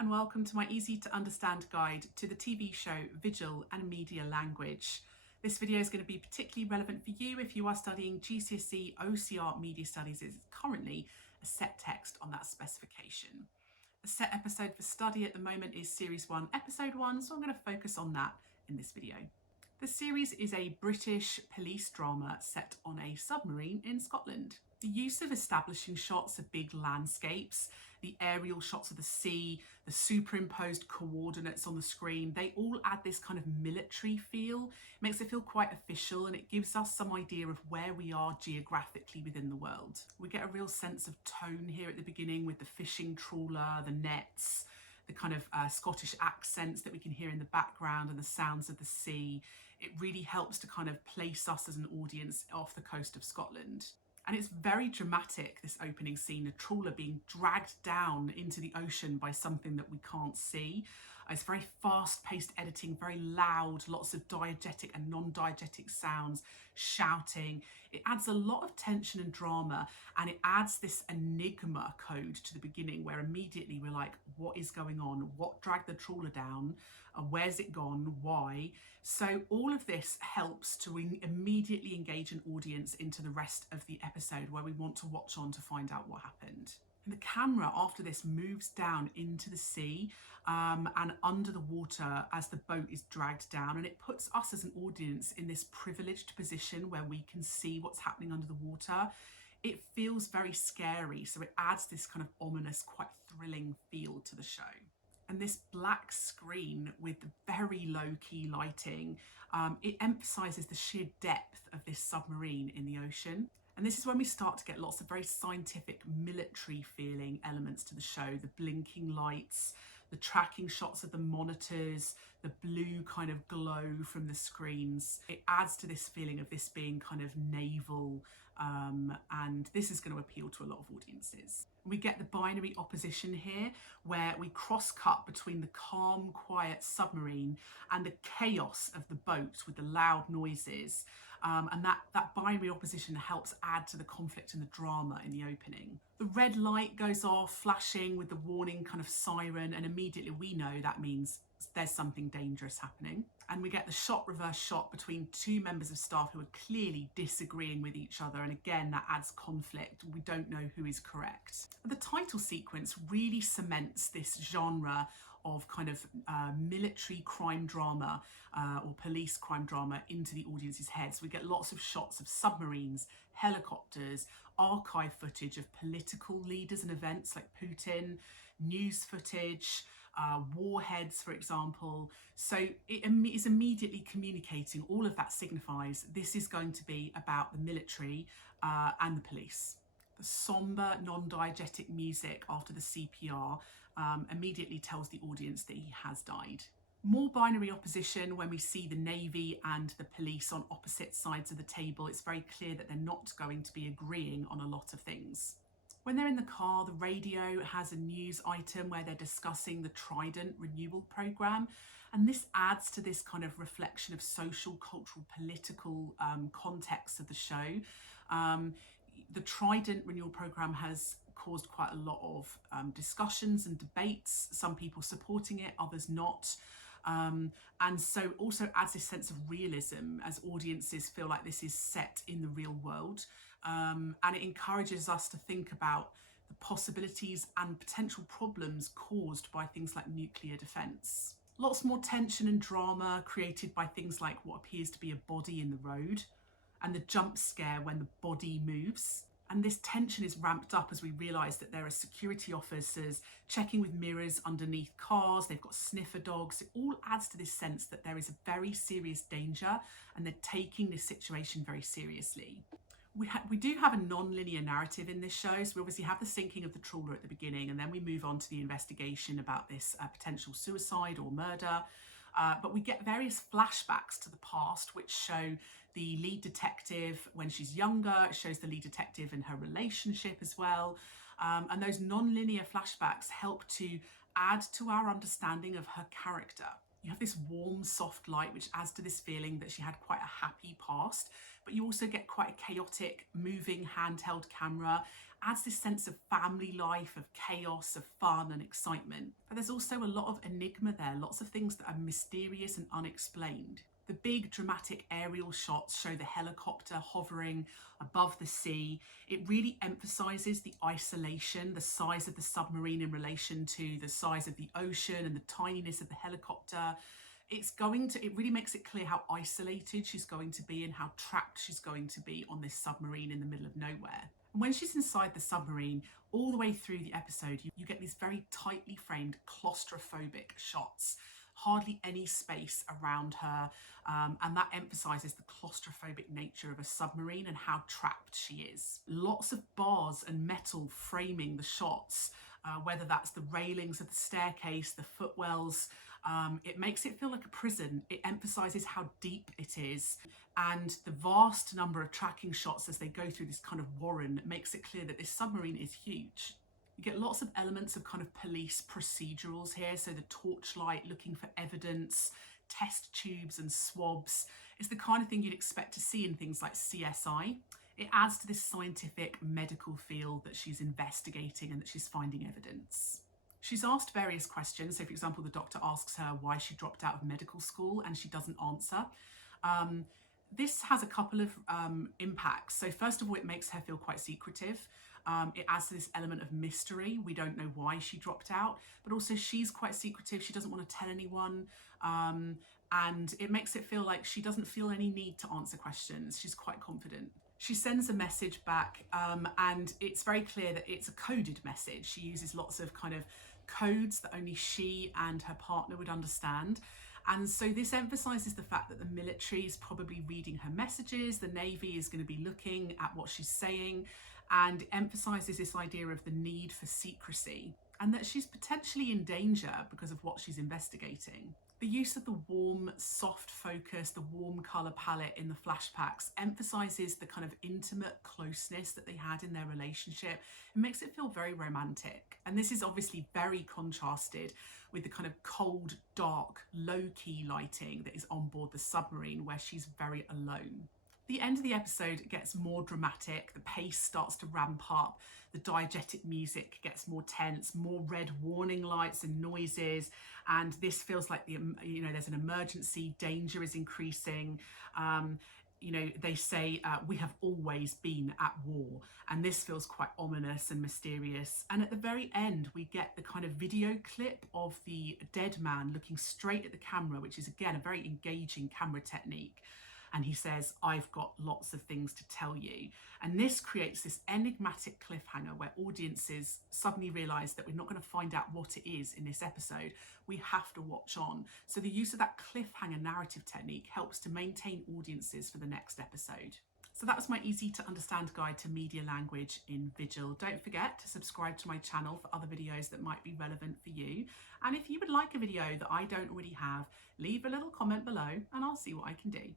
and welcome to my easy to understand guide to the TV show Vigil and media language. This video is going to be particularly relevant for you if you are studying GCSE OCR media studies. It's currently a set text on that specification. The set episode for study at the moment is Series 1, Episode 1, so I'm going to focus on that in this video. The series is a British police drama set on a submarine in Scotland. The use of establishing shots of big landscapes, the aerial shots of the sea, the superimposed coordinates on the screen, they all add this kind of military feel. It makes it feel quite official and it gives us some idea of where we are geographically within the world. We get a real sense of tone here at the beginning with the fishing trawler, the nets, the kind of Scottish accents that we can hear in the background and the sounds of the sea. It really helps to kind of place us as an audience off the coast of Scotland. And it's very dramatic, this opening scene, a trawler being dragged down into the ocean by something that we can't see. It's very fast-paced editing, very loud, lots of diegetic and non-diegetic sounds, shouting. It adds a lot of tension and drama, and it adds this enigma code to the beginning where immediately we're like, what is going on? What dragged the trawler down? Where's it gone? Why? So all of this helps to immediately engage an audience into the rest of the episode where we want to watch on to find out what happened. And the camera after this moves down into the sea and under the water as the boat is dragged down, and it puts us as an audience in this privileged position where we can see what's happening under the water. It feels very scary, so it adds this kind of ominous, quite thrilling feel to the show. And this black screen with the very low-key lighting, it emphasises the sheer depth of this submarine in the ocean. And this is when we start to get lots of very scientific, military feeling elements to the show. The blinking lights, the tracking shots of the monitors, the blue kind of glow from the screens. It adds to this feeling of this being kind of naval, and this is going to appeal to a lot of audiences. We get the binary opposition here, where we cross-cut between the calm, quiet submarine and the chaos of the boat with the loud noises. And that binary opposition helps add to the conflict and the drama in the opening. The red light goes off, flashing with the warning kind of siren, and immediately we know that means there's something dangerous happening. And we get the reverse shot between two members of staff who are clearly disagreeing with each other, and again that adds conflict. We don't know who is correct. The title sequence really cements this genre of kind of military crime drama or police crime drama into the audience's heads. We get lots of shots of submarines, helicopters, archive footage of political leaders and events like Putin, news footage, warheads, for example. So it is immediately communicating, all of that signifies this is going to be about the military and the police. The sombre, non-diegetic music after the CPR immediately tells the audience that he has died. More binary opposition when we see the Navy and the police on opposite sides of the table. It's very clear that they're not going to be agreeing on a lot of things. When they're in the car, the radio has a news item where they're discussing the Trident renewal programme, and this adds to this kind of reflection of social, cultural, political context of the show. The Trident renewal programme has caused quite a lot of discussions and debates, some people supporting it, others not. And so also adds this sense of realism as audiences feel like this is set in the real world. And it encourages us to think about the possibilities and potential problems caused by things like nuclear defence. Lots more tension and drama created by things like what appears to be a body in the road and the jump scare when the body moves. And this tension is ramped up as we realise that there are security officers checking with mirrors underneath cars. They've got sniffer dogs. It all adds to this sense that there is a very serious danger and they're taking this situation very seriously. We do have a non-linear narrative in this show. So we obviously have the sinking of the trawler at the beginning, and then we move on to the investigation about this potential suicide or murder. But we get various flashbacks to the past which show the lead detective when she's younger. It shows the lead detective and her relationship as well. And those non-linear flashbacks help to add to our understanding of her character. You have this warm, soft light which adds to this feeling that she had quite a happy past, but you also get quite a chaotic, moving handheld camera. Adds this sense of family life, of chaos, of fun and excitement. But there's also a lot of enigma there, lots of things that are mysterious and unexplained. The big dramatic aerial shots show the helicopter hovering above the sea. It really emphasises the isolation, the size of the submarine in relation to the size of the ocean and the tininess of the helicopter. It really makes it clear how isolated she's going to be and how trapped she's going to be on this submarine in the middle of nowhere. And when she's inside the submarine, all the way through the episode, you get these very tightly framed claustrophobic shots. Hardly any space around her, and that emphasises the claustrophobic nature of a submarine and how trapped she is. Lots of bars and metal framing the shots, whether that's the railings of the staircase, the footwells. It makes it feel like a prison. It emphasises how deep it is, and the vast number of tracking shots as they go through this kind of warren makes it clear that this submarine is huge. You get lots of elements of kind of police procedurals here, so the torchlight looking for evidence, test tubes and swabs. It's the kind of thing you'd expect to see in things like CSI. It adds to this scientific medical field that she's investigating and that she's finding evidence. She's asked various questions. So for example, the doctor asks her why she dropped out of medical school and she doesn't answer. This has a couple of impacts. So first of all, it makes her feel quite secretive. It adds to this element of mystery. We don't know why she dropped out, but also she's quite secretive. She doesn't want to tell anyone. And it makes it feel like she doesn't feel any need to answer questions. She's quite confident. She sends a message back, and it's very clear that it's a coded message. She uses lots of kind of codes that only she and her partner would understand. And so this emphasises the fact that the military is probably reading her messages, the Navy is going to be looking at what she's saying, and emphasises this idea of the need for secrecy and that she's potentially in danger because of what she's investigating. The use of the warm, soft focus, the warm colour palette in the flashbacks emphasises the kind of intimate closeness that they had in their relationship. It makes it feel very romantic. And this is obviously very contrasted with the kind of cold, dark, low-key lighting that is on board the submarine where she's very alone. The end of the episode gets more dramatic, the pace starts to ramp up, the diegetic music gets more tense, more red warning lights and noises, and this feels like there's an emergency, danger is increasing. They say we have always been at war, and this feels quite ominous and mysterious. And at the very end, we get the kind of video clip of the dead man looking straight at the camera, which is again a very engaging camera technique. And he says, "I've got lots of things to tell you." And this creates this enigmatic cliffhanger where audiences suddenly realise that we're not going to find out what it is in this episode. We have to watch on. So the use of that cliffhanger narrative technique helps to maintain audiences for the next episode. So that was my easy to understand guide to media language in Vigil. Don't forget to subscribe to my channel for other videos that might be relevant for you. And if you would like a video that I don't already have, leave a little comment below and I'll see what I can do.